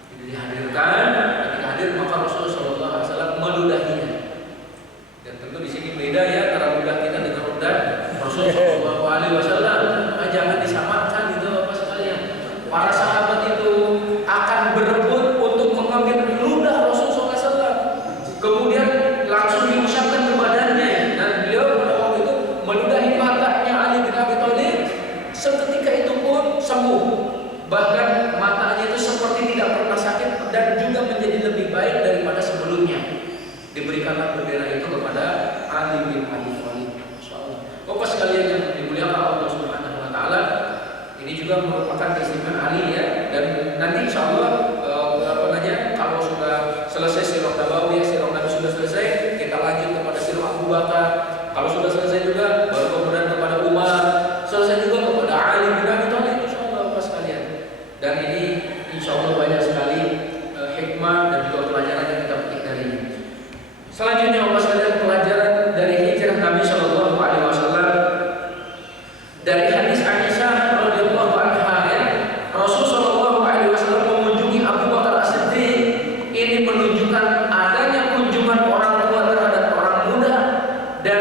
Jadi dihadirkan. Ketika hadir maka Rasulullah SAW meludahinya. Dan tentu di sini beda ya antara ludah kita dengan ludah Rasulullah SAW. Jangan disamakan gitu Bapak sekalian. Para sahabat itu akan berebut untuk mengambil ludah Rasulullah SAW. Kemudian langsung diusapkan ke badannya. Dan beliau pada waktu itu meludahi matanya Ali bin Abi Thalib. Seketika itu pun sembuh. Bahkan matanya itu seperti tidak pernah sakit dan juga menjadi lebih baik daripada sebelumnya. Diberikanlah bendera itu kepada Ali bin Abi Thalib. Insyaallah. Bapak sekalian yang dimuliakan Allah Subhanahu wa taala, ini juga merupakan keistimewaan Ali ya. Dan nanti insyaallah kalau sudah selesai sirah Nabawi, sirah Nabi sudah selesai, kita lanjut kepada sirah Abu Bakar. Kalau sudah selesai juga, baru kemudian kepada Umar, selesai juga kepada Ali bin Abi Thalib, insyaallah Bapak sekalian. Dan ini insyaallah banyak sekali hikmah dan juga pelajaran yang kita petik darinya. Selanjutnya Bapak sekalian, pelajaran dari hijrah Nabi Shallallahu Alaihi Wasallam dari hadis Aisyah radhiyallahu anha ya, Rasul Shallallahu Alaihi Wasallam mengunjungi Abu Bakar As-Siddiq. Ini menunjukkan adanya kunjungan orang tua terhadap orang muda dan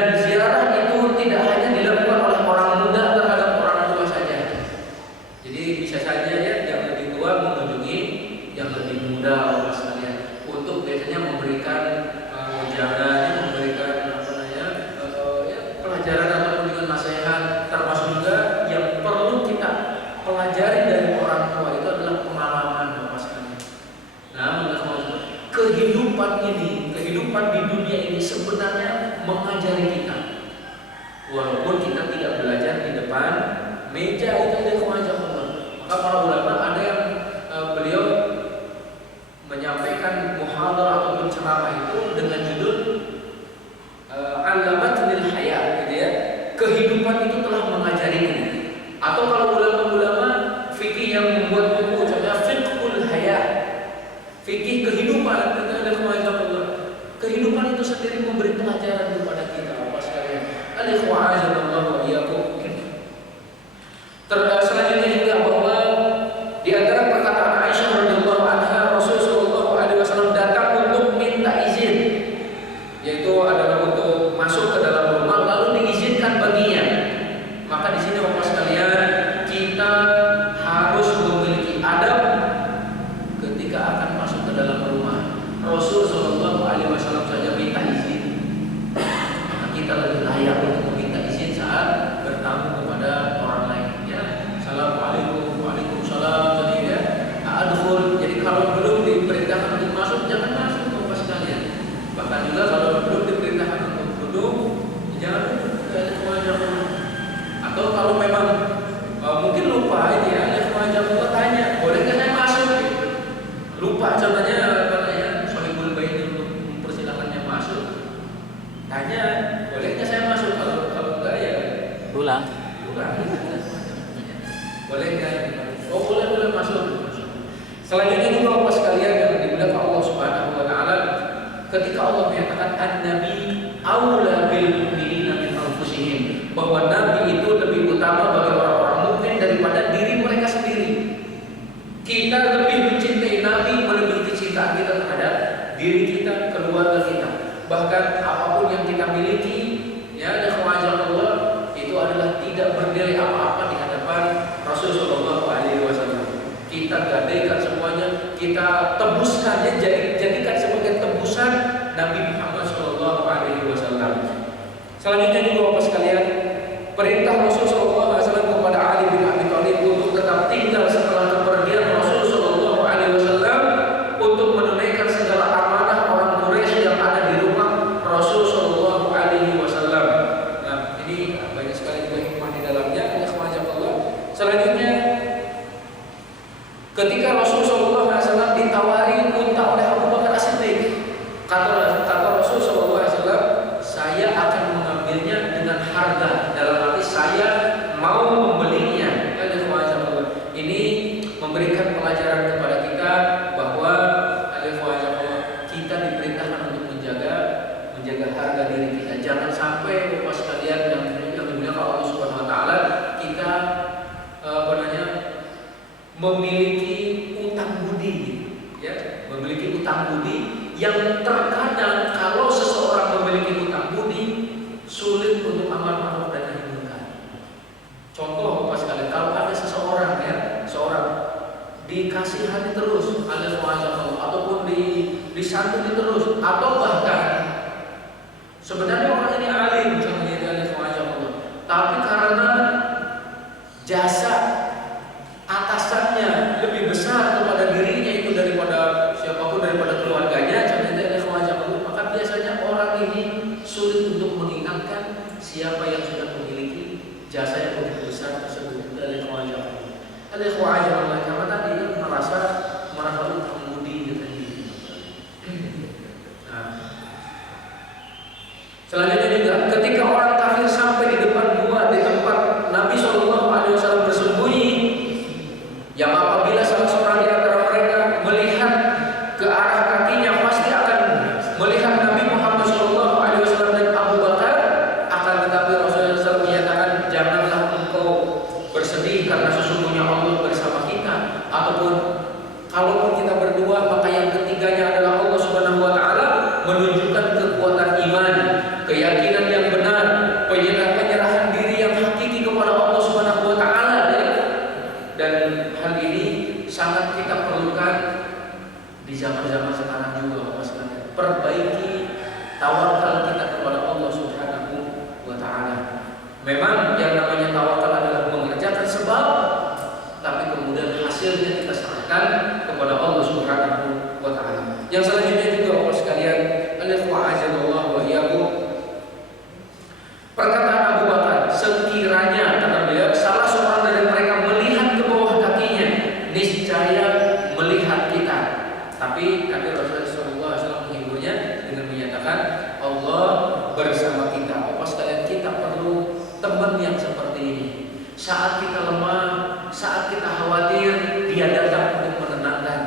meja itu ikhwanullah. Maka para ulama ada yang beliau menyampaikan muhadharah ataupun ceramah itu dengan judul Alamatnil Hayat, gitu ya. Kehidupan itu telah mengajariku. Atau kalau ulama-ulama fikih yang membuat buku, contohnya Fiqhul Hayat, fikih kehidupan, itu ada ikhwanullah. Kehidupan itu sendiri memberi pelajaran kepada kita, Bapak sekalian. Al-ikhwanullah wa iyyakum. Selanjutnya juga bahwa di antara perkataan Aisyah radhiyallahu anha, Rasul sallallahu alaihi wasallam datang untuk minta izin, yaitu adalah untuk masuk ke dalam rumah lalu diizinkan baginya. Maka di sini Bapak sekalian, kita harus memiliki adab ketika akan masuk ke dalam rumah. Rasul sallallahu alaihi wasallam saja minta izin, maka kita lebih layak untuk meminta izin saat bertamu kepada orang lain. Assalamualaikum, waalaikumsalam. Jadi ya, adkhul. Jadi kalau belum diperintahkan untuk masuk, jangan masuk Bapak sekalian. Bahkan juga kalau belum diperintahkan untuk duduk, jangan duduk. Atau kalau memang mungkin lupa ini ya, ikhwanullah tanya, boleh nggak saya masuk? Lupa contohnya katanya Sohibul Bait untuk mempersilakannya masuk. Tanya, boleh nggak saya masuk? Kalau enggak ya Pulang. Boleh nggak? Oh boleh masuk. Selanjutnya juga Bapak sekalian yang dimuliakan Allah Subhanahu wa taala, ketika Allah menyatakan an-nabi aula bil mu'minina min anfusihim, bahwa nabi itu lebih utama bagi orang-orang mukmin daripada diri mereka sendiri. Kita lebih mencintai nabi melebihi kecintaan kita terhadap diri kita, keluarga kita. Bahkan apapun yang kita miliki, ya ikhwanullah, itu adalah tidak bernilai apa-apa di hadapan Rasul sallallahu alaihi wasallam. Kita gadaikan semuanya, kita tebuskan, jadikan sebagai tebusan Nabi Muhammad sallallahu alaihi wasallam. Selanjutnya juga Bapak sekalian, perintah Rasul sallallahu alaihi wasallam kepada Ali bin Abi Thalib untuk tetap tinggal setelah kepergian Rasul sallallahu alaihi wasallam untuk menunaikan segala amanah orang Quraisy yang ada di rumah Rasul sallallahu alaihi wasallam. Nah, ini banyak sekali juga hikmah di dalamnya. Selanjutnya, ketika Rasul sallallahu alaihi wasallam ditawari unta oleh Abu Bakar As-Siddiq, kata Rasul sallallahu alaihi wasallam, saya akan mengambilnya dengan harga, dalam arti saya mau membelinya. Ini memberikan pelajaran kepada kita bahwa kita diperintahkan untuk menjaga harga diri kita. Jangan sampai Bapak sekalian yang dimuliakan Allah Subhanahu wa taala, kita memiliki utang budi, ya, memiliki utang budi yang terkadang kalau seseorang memiliki utang budi sulit untuk amal ma'ruf dan nahi munkar. Contoh Bapak sekalian, kalau ada seseorang seorang dikasihani terus oleh Allah ataupun disantuni terus, atau bahkan sebenarnya orang ini alim misalnya oleh Allah, tapi karena jasa atasannya lebih besar kepada dirinya itu daripada siapapun, daripada keluarganya, maka biasanya orang ini sulit untuk mengingatkan siapa yang sudah memiliki jasa yang lebih besar tersebut. Karena tadi merasa utang budi gitu. Nah, selanjutnya juga ketika orang kafir sampai di depan gua, di tempat Nabi Shallallahu Alaihi Wasallam bersembunyi, yang apabila salah seorang di antara mereka melihat ke arah kakinya pasti akan melihat Nabi Muhammad Shallallahu Alaihi Wasallam dan Abu Bakar, akan tetapi Rasulullah SAW menyatakan, janganlah engkau bersedih karena sesungguhnya Allah bersama kita, ataupun kalaupun kita berdua maka yang ketiganya adalah Allah Subhanahu Wa Taala, menunjukkan kekuatan iman, keyakinan yang benar, penyerahan diri yang hakiki kepada Allah Subhanahu Wa Taala. Dan hal ini sangat kita perlukan di zaman-zaman sekarang juga, Bapak sekalian. Perbaiki tawakal kita kepada Allah Subhanahu wa taala. Memang yang namanya tawakal adalah mengerjakan sebab, tapi kemudian hasilnya kita serahkan kepada Allah Subhanahu wa taala. Yang selanjutnya juga Bapak sekalian, al-ikhwa'azallahu wa iyyakum. Perkataan Abu Bakar, sekiranya kata beliau salah seorang dari kita lemah, saat kita khawatir, Dia datang untuk menenangkan,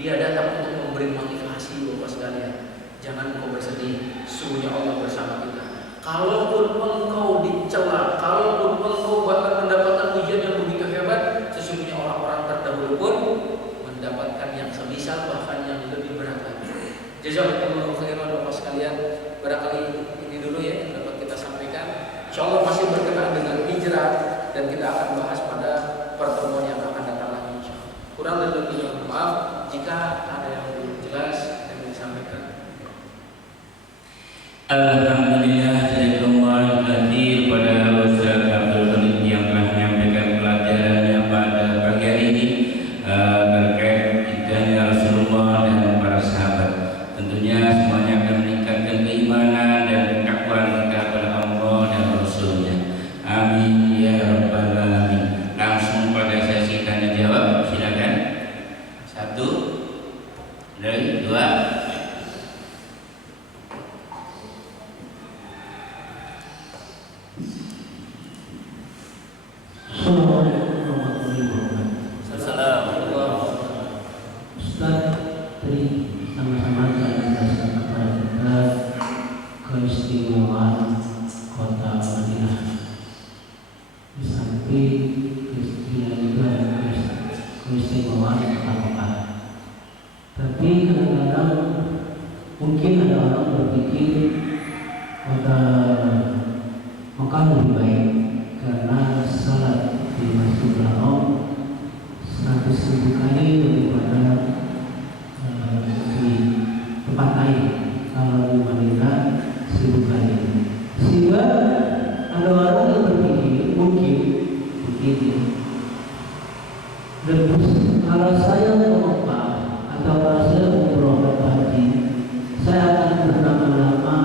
Dia datang untuk memberi motivasi. Bapak sekalian, jangan engkau bersedih, sungguhnya Allah bersama kita. Kalaupun engkau dicela, kalaupun engkau bahkan mendapatkan ujian yang begitu hebat, sesungguhnya orang-orang terdahulu pun mendapatkan yang semisal, bahkan yang lebih berat lagi. Jazakumullahu khairan Bapak sekalian. Barangkali ini dulu ya yang dapat kita sampaikan. Insyaallah masih berkenaan dengan hijrah, dan kita akan bahas pada pertemuan yang akan datang lagi insyaallah. Kurang dan lebihnya maaf jika ada yang belum jelas yang disampaikan. Alhamdulillah, jazakumullah khair pada Ustaz Abdul Khalid yang telah menyampaikan pelajarannya pada pagi hari ini terkait hidayah Rasulullah dan para sahabat. Tentunya semuanya akan meningkatkan keimanan dan ketakwaan kita kepada Allah dan Rasulnya. Amin ya rabbal alamin. Langsung pada sesi tanya jawab, silakan. 1, 2. Ustaz, tadi sama-sama saya jelaskan kepada kita keistimewaan kota Madinah. Di samping keistimewaan kota Mekah. Tapi kadang-kadang mungkin ada orang berpikir kota Mekah lebih baik karena salat di Masjidil Haram 100.000 kali daripada di tempat lain. Kalau di Madinah 1000 kali. Sehingga ada orang yang berpikir mungkin begini, kalau saya ke Mekah atau kalau saya umroh atau haji, saya akan berlama-lama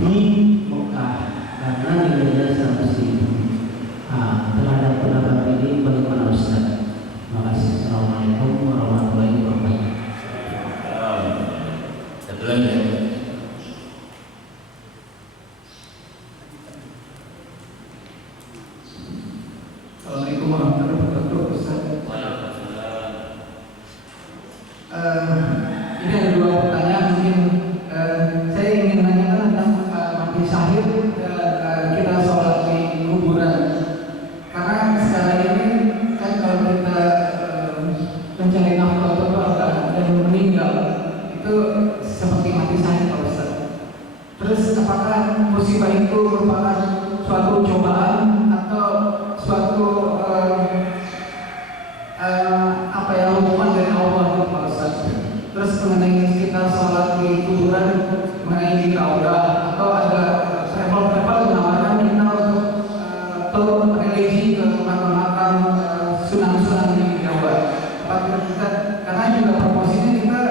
di Mekah karena nilainya 100.000. Terhadap pendapat ini bagaimana Ustaz? Terima kasih. Assalamualaikum warahmatullahi wabarakatuh. Satu lagi ya. Assalamualaikum warahmatullahi wabarakatuh. Ustaz. Ini ada 2 pertanyaan mungkin. Saya ingin menanyakan tentang mati syahid kita sholat di kuburan. Karena sekarang ini kan kalau kita mencari nafkah atau keluarga dan meninggal itu seperti mati syahid Pak Ustaz. Terus apakah musibah itu merupakan suatu cobaan atau suatu hukuman dari Allah itu Pak Ustaz? Terus mengenai kita sholat di kuburan, mengenai di Raudah, atau ada travel-travel menawarkan kita untuk religi ke makam-makam sunan-sunan di Jawa. Karena juga proporsinya kita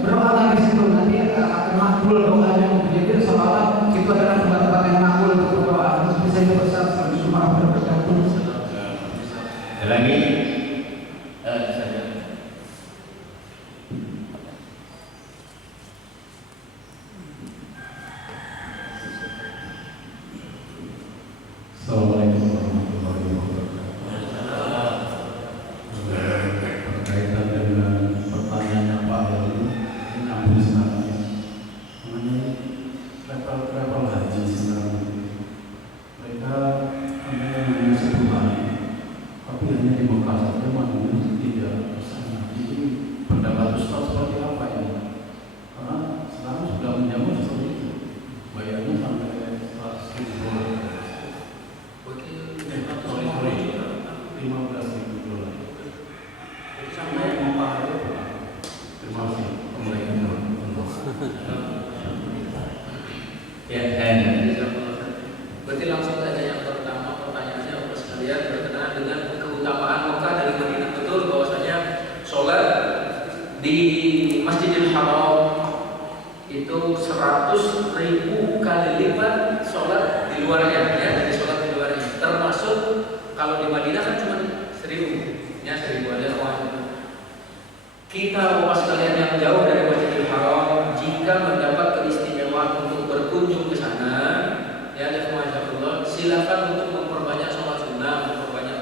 berdoa di situ, nanti akan makbul doanya. Jadi seolah itu adalah tempat-tempat yang makbul untuk berdoa. Bisa dipesan semua berberkati. Lagi. Assalamualaikum warahmatullahi wabarakatuh. Berkaitan dengan pertanyaannya Pak Heri, ini ambil sebenarnya mengenai travel haji sebenarnya. Mereka ada yang hanya 10 hari, tapi hanya di Mekah saja, Madinah tidak bersama. Jadi pendapat Ustaz seperti apa ini? Karena sekarang sudah menjamin seperti itu, bayarnya sampai 100.000 $15.000 sampai Mekah aja. Terima kasih. Ya, berarti langsung saja yang pertama pertanyaannya Bapak sekalian berkenaan dengan keutamaan Mekah dari Madinah. Betul bahwasanya sholat di Masjidil Haram itu 100.000 kali lipat sholat di luarnya, ya, dari sholat di luarnya. Termasuk kalau di Madinah kan cuma 1.000, ya 1.000 aja semuanya. Kita Bapak sekalian yang jauh dari Masjidil Haram, jika mendapat keistimewaan untuk berkunjung ke sana, ya Allah, silakan untuk memperbanyak sholat sunnah, memperbanyak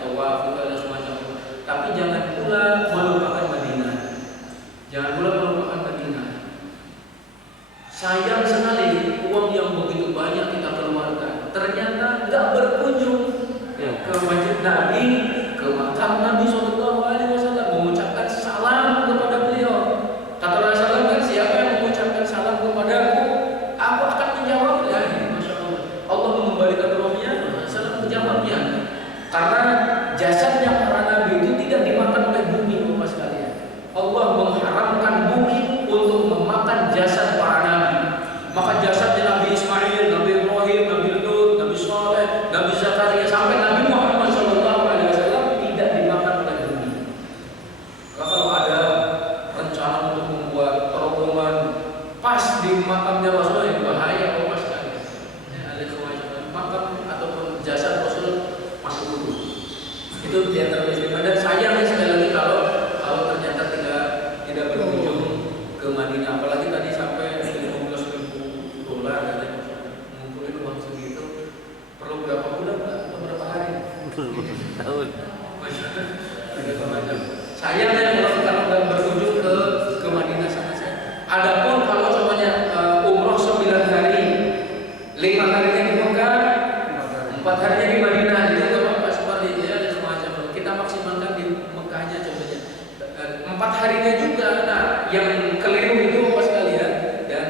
Itu di antara muslimah. Dan sayangnya sekali lagi kalau ternyata tidak berkunjung ke Madinah, apalagi tadi sampai $15.000 katanya ngumpulin uang segitu, perlu berapa bulan atau berapa hari? Tahun. Sayangnya kalau nggak berkunjung ke Madinah sama saya. Adapun kalau contohnya umroh 9 hari, 5 harinya di Mekah, 4 harinya di Madinah, itu nggak apa-apa, seperti itu ya, semacam kita maksimalkan di Mekahnya contohnya. 4 harinya juga. Nah, yang keliru itu apa sekalian? Dan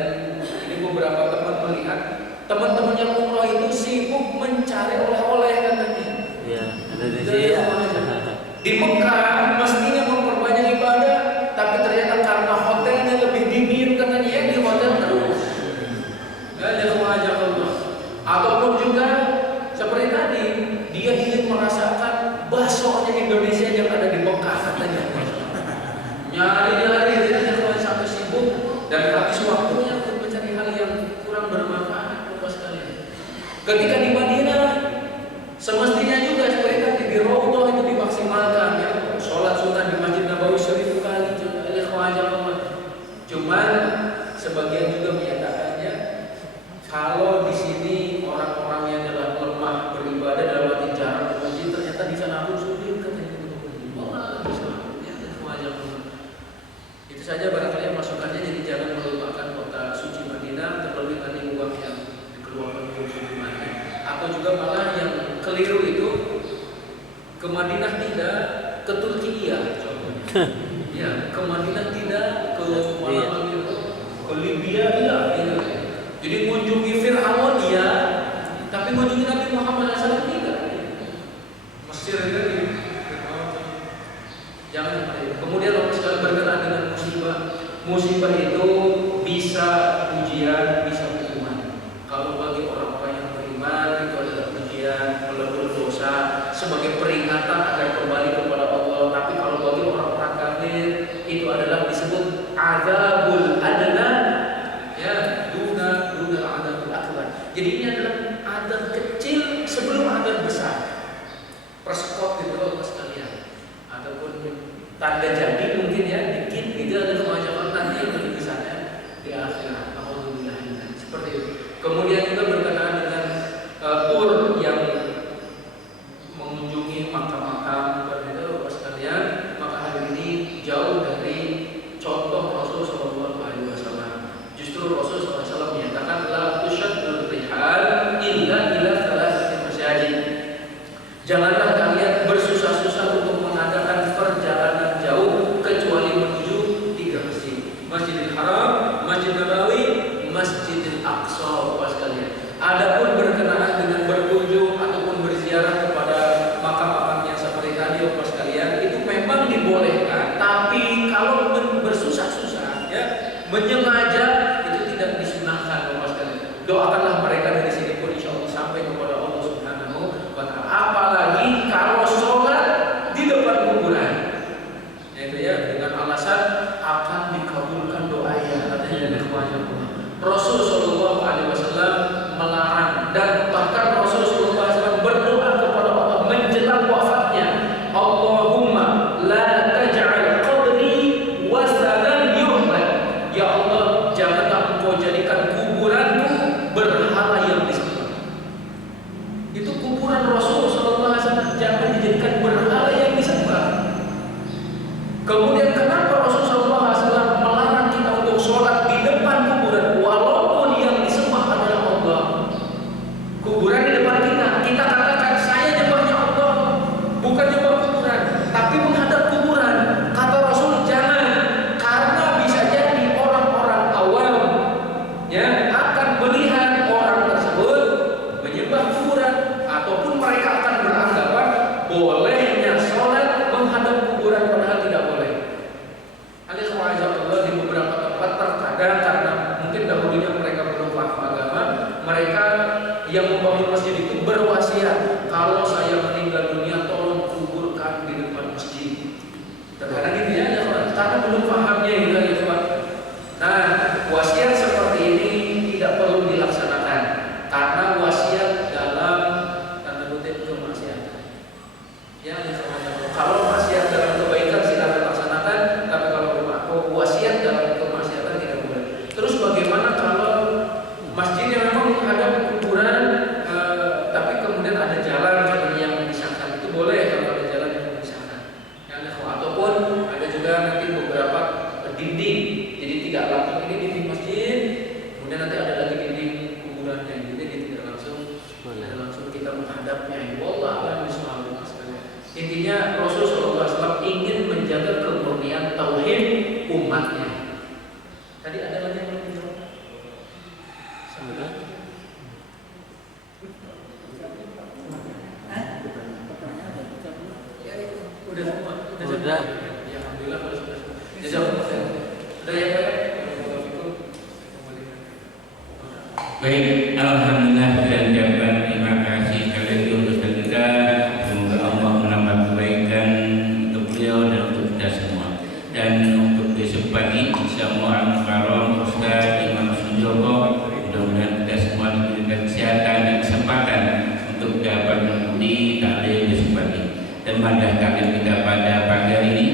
ini beberapa teman melihat teman-teman yang umroh itu sibuk mencari oleh-oleh katanya. Iya, Indonesia. Di Mekah mestinya memperbanyak ibadah, tapi ternyata karena hotelnya lebih dingin katanya ya di hotel terus. Ataupun juga seperti tadi, dia ingin merasakan bakso Indonesia yang ada di Mekah katanya. Nyari-nyari sampai sibuk dan habis waktunya untuk mencari hal yang kurang bermanfaat buat sekalian. Ketika di Madinah semestinya juga seperti tadi di Raudhah itu dimaksimalkan ya. Sholat sunnah di Masjid Nabawi 1000 kali. Cuman sebagian juga menyatakannya kalau di sini orang-orang yang adalah lemah beribadah dalam arti jarang ke masjid, ternyata di sana pun sulit katanya untuk pergi. Itu saja barangkali masukannya, jadi jangan melupakan kota suci Madinah, terlebih tadi uang yang dikeluarkan untuk Madinah. Atau juga malah yang keliru itu ke Madinah tidak, ke Turki iya contohnya. Ya, ke Madinah tidak, ke mana ke Libya iya gitu. Jadi mengunjungi Fir'aun iya, tapi mengunjungi Nabi Muhammad SAW tidak. Mesir tadi. Jangan. Kemudian kalau sekali berkenaan dengan musibah, musibah itu bisa ujian, bisa hukuman. Kalau bagi orang-orang yang beriman itu adalah ujian, melebur dosa sebagai peringatan agar kembali kepada Allah. Tapi kalau bagi orang-orang kafir itu adalah disebut azabul adna, ya, duna azabul akbar. Jadi ini adalah azab kecil sebelum azab besar. Persekot gitu loh sekalian. Ataupun tanda jadi mungkin ya dikit gitu, ada kemajuan nanti yang lebih besarnya di akhirat. Alhamdulillah seperti itu. Kemudian juga berkenaan dengan tur yang mengunjungi makam-makam seperti itu Bapak sekalian, maka hari ini jauh dari contoh Rasul SAW. Justru Rasul SAW menyatakan la tushaddul rihal illa ila thalathati masajid. Janganlah kalian bersusah-susah untuk mengadakan perjalanan jauh kecuali menuju 3 masjid. Masjidil Haram, Masjid Nabawi, Masjidil Aqsa Bapak sekalian. Adapun berkenaan dengan berkunjung ataupun berziarah kepada makam-makam yang seperti tadi Bapak sekalian, itu memang dibolehkan, tapi kalau bersusah-susah ya, menyengaja itu tidak disunahkan Bapak sekalian. Doakanlah mereka dari sini pun insya Allah sampai kepada Allah Subhanahu wa ta'ala. Apalagi kalau sholat di depan kuburan, yaitu ya dengan alasan akan dikabulkan doanya katanya dari Allah. Rasul Shallallahu Alaihi Wasallam melarang, dan bahkan Rasul Shallallahu Alaihi Wasallam berdoa kepada Allah menjelang wafatnya, Allahumma la taj'al qabri wasanan yu'bad. Ya Allah, janganlah Engkau jadikan kuburanku berhala yang disembah. Itu kuburan Rasul Shallallahu Alaihi Wasallam jangan dijadikan berhala yang disembah. Kemudian kenapa Rasul Shallallahu Alaihi Wasallam melarang kita untuk sholat di depan kuburan walaupun yang disembah adalah Allah? Kuburan di depan kita katakan saya nyembahnya Allah, bukan nyembah kuburan, tapi menghadap kuburan. Kata Rasul jangan, karena bisa jadi orang-orang awam ya akan melihat orang tersebut menyembah kuburan, ataupun mereka akan beranggapan bolehnya sholat menghadap kuburan padahal tidak boleh. Kalau maksiat dalam kebaikan silakan laksanakan, tapi kalau wasiat dalam kemaksiatan tidak boleh. Terus bagaimana kalau masjid yang memang ada kuburan, tapi kemudian ada jalan yang memisahkan, itu boleh kalau ada jalan yang memisahkan. Ataupun ada juga nanti beberapa dinding, jadi tidak langsung ini dinding masjid, kemudian nanti ada lagi dinding kuburannya, jadi tidak langsung kita menghadapnya. Wallah a'lam bishawab. Intinya Rasulullah SAW ingin menjaga kemurnian tauhid umatnya. Tadi ada lagi yang belum dijawab. Udah semua. Udah. Ya, alhamdulillah kalau sudah. Jazakumullah khair. Udah ya Pak. Baik, alhamdulillah dan jawaban terima kasih sekali untuk kita. Semoga Allah menambah kebaikan untuk beliau dan untuk kita semua. Dan untuk besok pagi, insyaallah al-mukarram Ustaz Imam Sunjoko, mudah-mudahan kita semua diberikan kesehatan dan kesempatan untuk dapat mengikuti taklim besok pagi. Dan madah taklim kita pada pagi hari ini